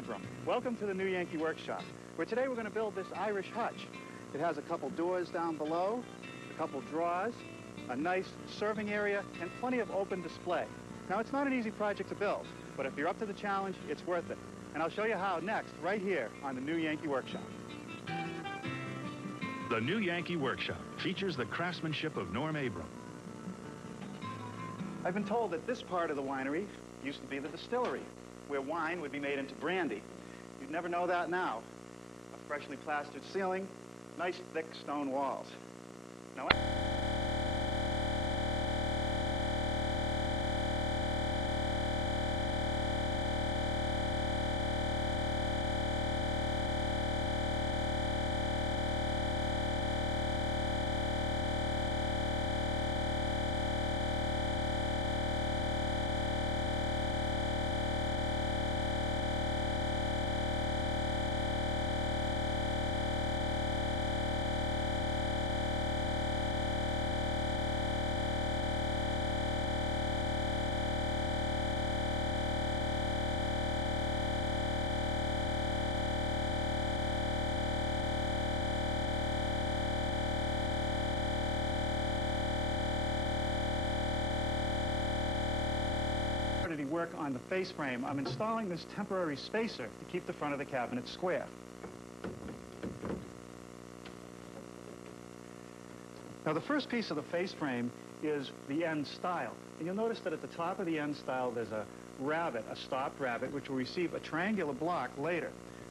Abram. Welcome to the New Yankee Workshop, where today we're going to build this Irish hutch. It has a couple doors down below, a couple drawers, a nice serving area, and plenty of open display. Now, it's not an easy project to build, but if you're up to the challenge, it's worth it. And I'll show you how next, right here on the New Yankee Workshop. The New Yankee Workshop features the craftsmanship of Norm Abram. I've been told that this part of the winery used to be the distillery, where wine would be made into brandy. You'd never know that now. A freshly plastered ceiling, nice thick stone walls. Now, work on the face frame, I'm installing this temporary spacer to keep the front of the cabinet square. Now, the first piece of the face frame is the end stile. And you'll notice that at the top of the end stile, there's a rabbet, a stopped rabbet, which will receive a triangular block later.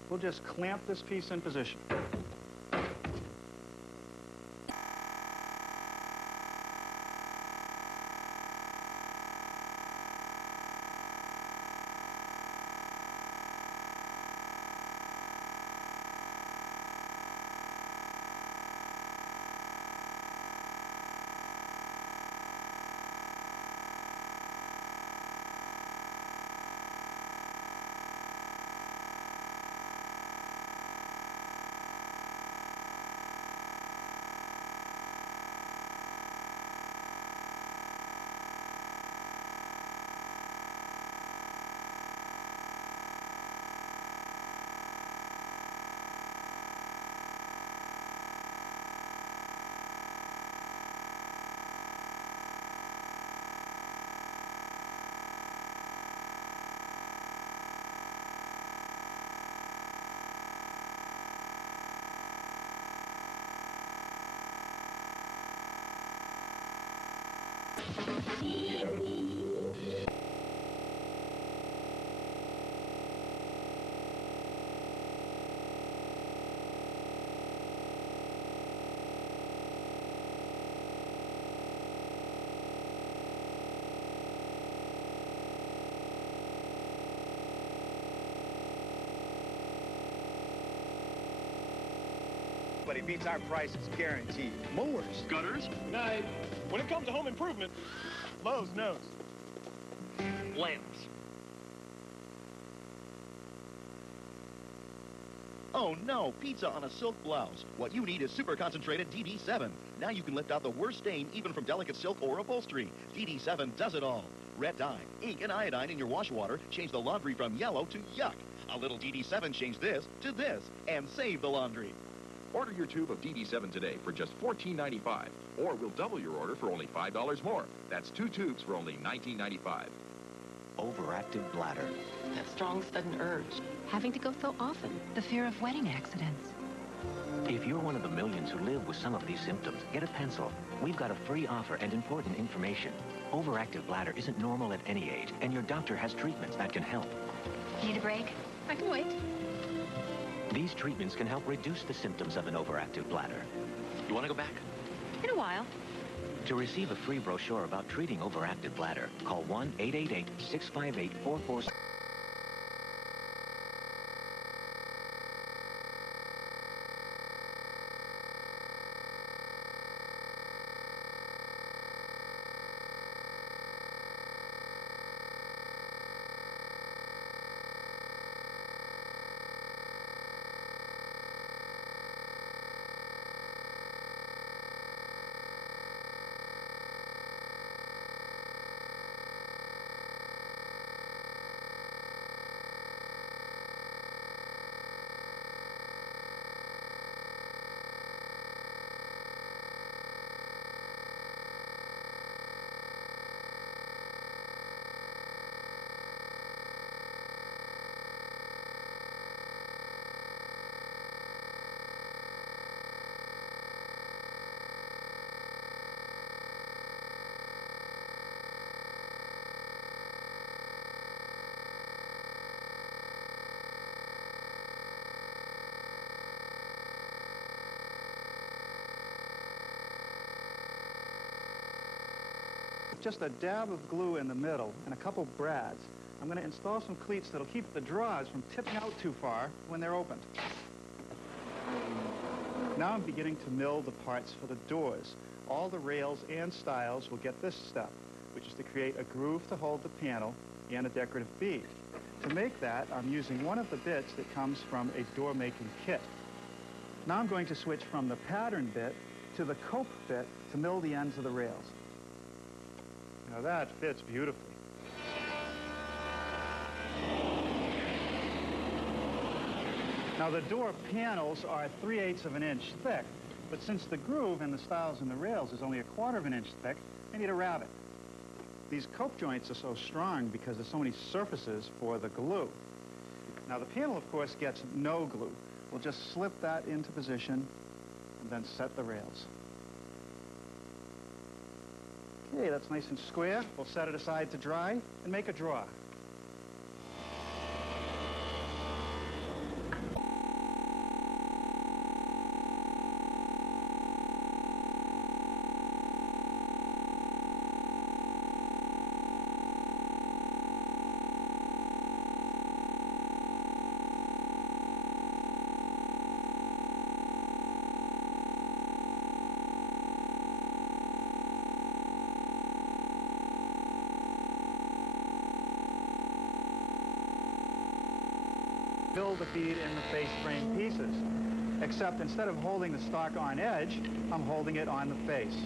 We'll just clamp this piece in position. But he beats our prices, guaranteed. Mowers. Gutters. Night. When it comes to home improvement, Lowe's knows. Lamps. Oh no, pizza on a silk blouse. What you need is super concentrated DD7. Now you can lift out the worst stain even from delicate silk or upholstery. DD7 does it all. Red dye, ink, and iodine in your wash water change the laundry from yellow to yuck. A little DD7 changed this to this and save the laundry. Order your tube of DD7 today for just $14.95, or we'll double your order for only $5 more. That's 2 tubes for only $19.95. Overactive bladder. That strong, sudden urge. Having to go so often. The fear of wedding accidents. If you're one of the millions who live with some of these symptoms, get a pencil. We've got a free offer and important information. Overactive bladder isn't normal at any age, and your doctor has treatments that can help. Need a break? I can wait. These treatments can help reduce the symptoms of an overactive bladder. You want to go back? In a while. To receive a free brochure about treating overactive bladder, call 1-888-658-44... with just a dab of glue in the middle and a couple brads, I'm going to install some cleats that'll keep the drawers from tipping out too far when they're opened. Now I'm beginning to mill the parts for the doors. All the rails and stiles will get this step, which is to create a groove to hold the panel and a decorative bead. To make that, I'm using one of the bits that comes from a door-making kit. Now I'm going to switch from the pattern bit to the cope bit to mill the ends of the rails. Now that fits beautifully. Now the door panels are 3/8 of an inch thick, but since the groove in the stiles and the rails is only 1/4 of an inch thick, I need a rabbet. These cope joints are so strong because there's so many surfaces for the glue. Now the panel, of course, gets no glue. We'll just slip that into position and then set the rails. Okay, that's nice and square. We'll set it aside to dry and make a drawer. Fill the bead in the face frame pieces, except instead of holding the stock on edge, I'm holding it on the face.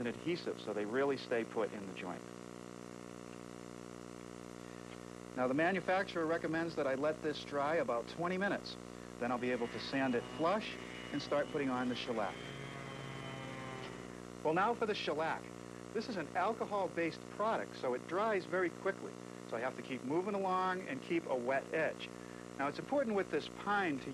An adhesive, so they really stay put in the joint. Now the manufacturer recommends that I let this dry about 20 minutes. Then I'll be able to sand it flush and start putting on the shellac. Well, now for the shellac. This is an alcohol-based product, so it dries very quickly. So I have to keep moving along and keep a wet edge. Now it's important with this pine to